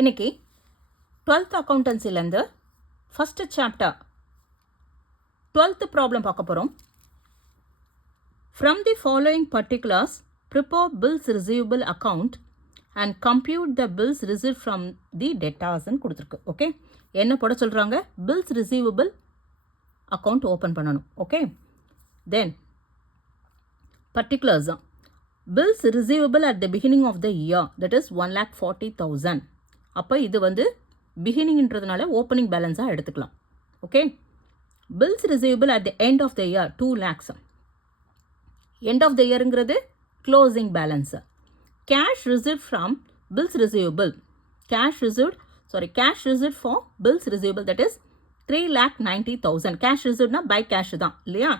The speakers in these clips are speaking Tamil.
இன்னைக்கு 12th அக்கௌண்டன்சிலேருந்து first chapter 12th problem பார்க்க போகிறோம். From the following particulars, prepare bills receivable account and compute the bills received from the debtors ன்னு கொடுத்துருக்கு. ஓகே, என்ன போட சொல்கிறாங்க? bills receivable account ஓப்பன் பண்ணணும். Okay, then particulars bills receivable at the beginning of the year, that is 1,40,000. அப்போ இது வந்து பிகினிங்ன்றதுனால ஓப்பனிங் பேலன்ஸாக எடுத்துக்கலாம். Okay, bills receivable at the end of the year 2 lakhs. End of the இயருங்கிறது closing balance. Cash receive from bills receivable, cash received for bills receivable, that is 3,90,000. Cash ரிசீவ்ட்னா பை கேஷ் தான் இல்லையா?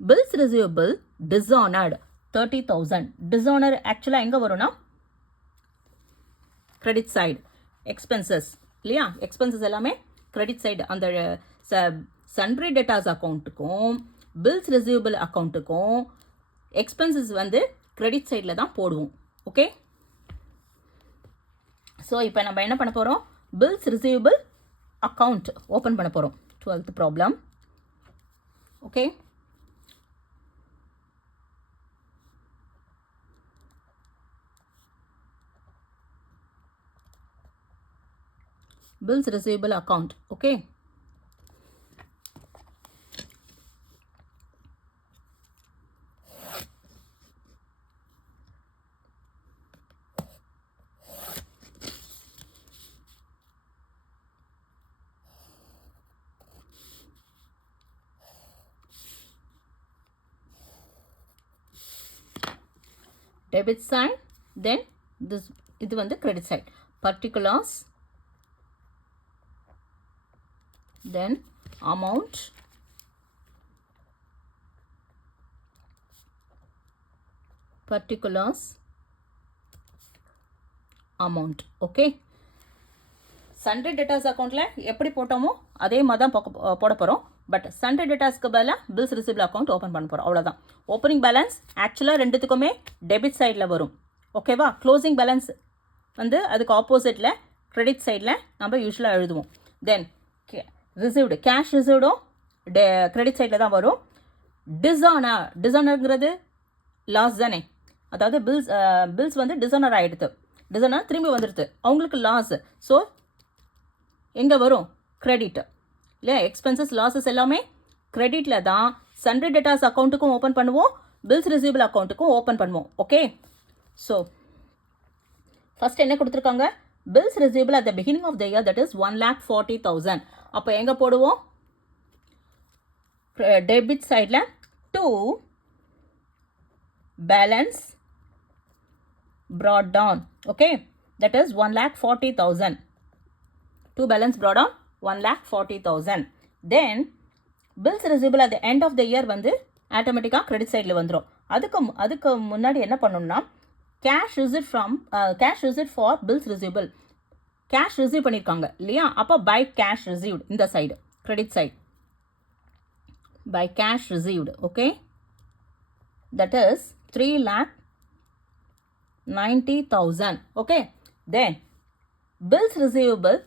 Bills receivable டிஸானர்டு 30,000. டிஸானர் ஆக்சுவலாக எங்கே வரும்னா கிரெடிட் சைடு, எக்ஸ்பென்சஸ் இல்லையா? எக்ஸ்பென்சஸ் எல்லாமே கிரெடிட் சைடு. அந்த சன்ட்ரி டெட்டாஸ் அக்கௌண்ட்டுக்கும் பில்ஸ் ரிசீவபிள் அக்கௌண்ட்டுக்கும் எக்ஸ்பென்சஸ் வந்து கிரெடிட் சைடில் தான் போடுவோம். ஓகே, ஸோ இப்போ நம்ம என்ன பண்ண போகிறோம்? பில்ஸ் ரிசீவபிள் அக்கௌண்ட் ஓப்பன் பண்ண போகிறோம். 12th problem. Okay, bills receivable account. Okay, debit side, then this இது வந்து credit side. Particulars, then amount, particulars, amount. Okay, sundry debtors அக்கௌண்ட்டில் எப்படி போட்டோமோ அதே மாதிரி தான் போட போகிறோம். பட் சன்ட்ரி டெட்டாஸ்க்கு பதிலாக பில்ஸ் ரிசீவபிள் அக்கௌண்ட் ஓப்பன் பண்ண போகிறோம், அவ்வளோதான். ஓப்பனிங் பேலன்ஸ் ஆக்சுவலாக ரெண்டுத்துக்குமே டெபிட் சைடில் வரும். ஓகேவா? க்ளோசிங் பேலன்ஸ் வந்து அதுக்கு ஆப்போசிட்டில் கிரெடிட் சைடில் நம்ம யூஸ்வலாக எழுதுவோம். தென் ரிசீவ்டு, கேஷ் ரிசீவ்டும் கிரெடிட் சைடில் தான் வரும். டிஸானர்ங்கிறது லாஸ் தானே, அதாவது பில்ஸ் வந்து டிஸானர் ஆகிடுது, டிஸானர் திரும்பி வந்துடுது, அவங்களுக்கு லாஸ். ஸோ எங்கே வரும்? கிரெடிட் இல்லையா? எக்ஸ்பென்சஸ் லாஸஸ் எல்லாமே கிரெடிட்டில் தான் சன்ட்ரி டெட்டாஸ் அக்கௌண்ட்டுக்கும் ஓப்பன் பண்ணுவோம், பில்ஸ் ரிசீவபிள் அக்கௌண்ட்டுக்கும் ஓப்பன் பண்ணுவோம். ஓகே, ஸோ ஃபஸ்ட் என்ன கொடுத்துருக்காங்க? Bills receivable at the beginning of the year, that is 1,40,000. அப்போ எங்கே போடுவோம்? டெபிட் சைடில் to balance brought down. Okay, that is 1,40,000. To balance brought down 1,40,000. Then bills receivable at the end of the year வந்து ஆட்டோமேட்டிக்காக கிரெடிட் சைடில் வந்துடும். அதுக்கு முன்னாடி என்ன பண்ணணும்னா cash receive for bills receivable, cash receive பண்ணியிருக்காங்க இல்லையா? அப்போ பை கேஷ் ரிசீவ்டு இந்த side credit side, by cash received. Okay, that is 3,90,000. Okay, then bills receivable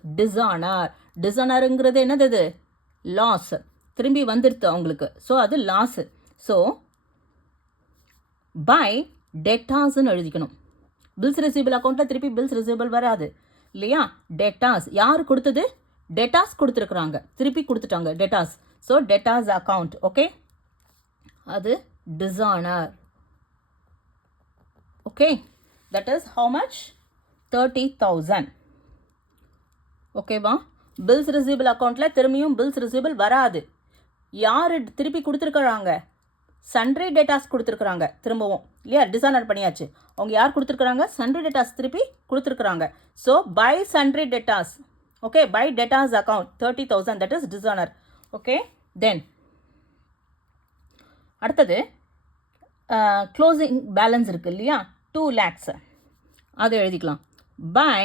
டிஸானருங்கிறது என்னது? இது லாஸ், திரும்பி வந்துடுது அவங்களுக்கு. ஸோ அது லாஸு. ஸோ பை டெட்டாஸ்ன்னு எழுதிக்கணும். பில்ஸ் ரிசீவபிள் அக்கௌண்ட்டில் திருப்பி பில்ஸ் ரிசீவபிள் வராது இல்லையா? டெட்டாஸ் யார் கொடுத்தது? டெட்டாஸ் கொடுத்துருக்குறாங்க, திருப்பி கொடுத்துட்டாங்க debtors. So debtors account. Okay, அது dishonour. Okay, that is how much? 30,000. ஓகேவா? பில்ஸ் ரிசீவபிள் அக்கௌண்ட்டில் திரும்பியும் பில்ஸ் ரிசீவபிள் வராது. யார் திருப்பி கொடுத்துருக்குறாங்க? சன்ட்ரி டேட்டாஸ் கொடுத்துருக்குறாங்க திரும்பவும் இல்லையா? டிஸானர் பண்ணியாச்சு. அவங்க யார் கொடுத்துருக்குறாங்க? சன்ட்ரி டேட்டாஸ் திருப்பி கொடுத்துருக்குறாங்க. So by sundry debtors. Okay, by debtors account 30,000, that is dishonour. Okay, then அடுத்தது க்ளோசிங் பேலன்ஸ் இருக்குது இல்லையா? 2 lakhs. அதை எழுதிக்கலாம். By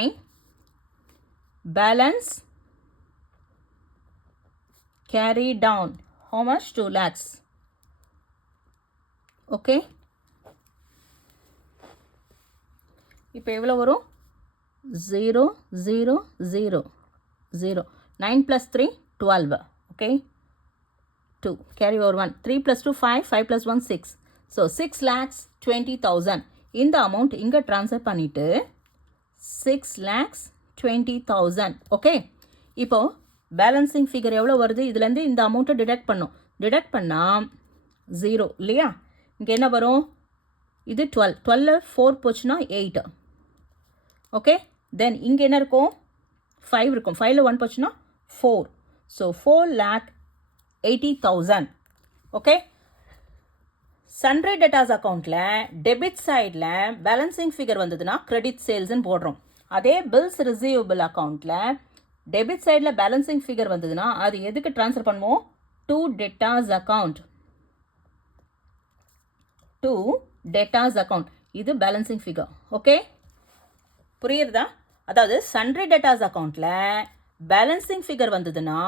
balance carry down, how much? 2 lakhs. Okay, இப்போ எவ்வளோ வரும்? 0 0 0 0 9 plus 3 12 okay 2 carry over 1 3 plus 2 5 5 plus 1 6 so 6,20,000 இந்த amount இங்க transfer பண்ணிட்டு 6,20,000 okay இப்போ balancing figure எவ்வளவு வருது இதுலேருந்து இந்த amount டிடக்ட் பண்ணும் டிடக்ட் பண்ணா 0 இல்லையா இங்க என்ன வரும் இது 12 12 4 போச்சுன்னா 8 ஓகே தென் இங்கே என்ன இருக்கும் 5 இருக்கும் 5ல் 1 போச்சுன்னா 4 ஸோ 4,80,000 ஓகே சன்ட்ரி டெட்டாஸ் அக்கௌண்ட்டில் டெபிட் சைடில் பேலன்சிங் ஃபிகர் வந்ததுன்னா கிரெடிட் சேல்ஸ்ன்னு போடுறோம் அதே பில்ஸ் ரிசீவபிள் அக்கௌண்ட்டில் டெபிட் சைடில் பேலன்சிங் ஃபிகர் வந்ததுன்னா அது எதுக்கு ட்ரான்ஸ்ஃபர் பண்ணுவோம் to debtors account to debtors account இது பேலன்சிங் ஃபிகர் ஓகே புரியுறதா அதாவது சன்ட்ரி டெட்டாஸ் அக்கௌண்ட்டில் பேலன்சிங் ஃபிகர் வந்ததுன்னா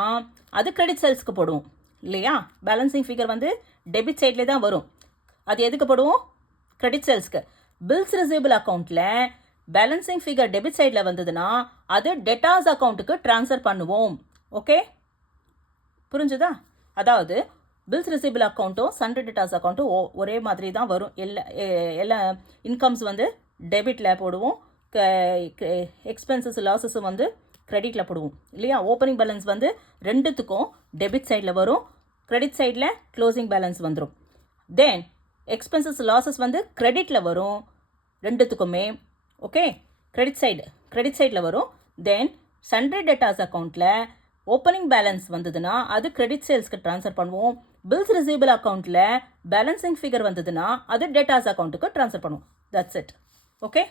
அது கிரெடிட் சேல்ஸ்க்கு போடுவோம் இல்லையா பேலன்சிங் ஃபிகர் வந்து டெபிட் சைட்லேயே தான் வரும் அது எதுக்கு போடுவோம் கிரெடிட் சேல்ஸ்க்கு பில்ஸ் ரிசீவபிள் அக்கௌண்ட்டில் பேலன்சிங் ஃபிகர் டெபிட் சைடில் வந்ததுன்னா அது டெட்டாஸ் அக்கௌண்ட்டுக்கு ட்ரான்ஸ்ஃபர் பண்ணுவோம் ஓகே புரிஞ்சுதா அதாவது பில்ஸ் ரிசீவபிள் அக்கௌண்ட்டும் சன்ட்ரி டெட்டாஸ் அக்கௌண்ட்டும் ஒரே மாதிரி தான் வரும் எல்லா இன்கம்ஸ் வந்து டெபிட்டில் போடுவோம் எக்ஸ்பென்சஸ் லாஸஸும் வந்து கிரெடிட்டில் போடுவோம் இல்லையா ஓப்பனிங் பேலன்ஸ் வந்து ரெண்டுத்துக்கும் டெபிட் சைடில் வரும் கிரெடிட் சைடில் க்ளோசிங் பேலன்ஸ் வந்துடும் தென் எக்ஸ்பென்சஸ் லாஸஸ் வந்து கிரெடிட்டில் வரும் ரெண்டுத்துக்குமே ஓகே கிரெடிட் சைடில் வரும் தென் சன்ட்ரி டெட்டாஸ் அக்கௌண்ட்டில் ஓப்பனிங் பேலன்ஸ் வந்ததுன்னா அது கிரெடிட் சேல்ஸ்க்கு ட்ரான்ஸ்ஃபர் பண்ணுவோம் பில்ஸ் ரிசீவபிள் அக்கௌண்ட்டில் பேலன்சிங் ஃபிகர் வந்ததுன்னா அது டெட்டாஸ் அக்கௌண்ட்டுக்கு ட்ரான்ஸ்ஃபர் பண்ணுவோம் தட்ஸ் இட் ஓகே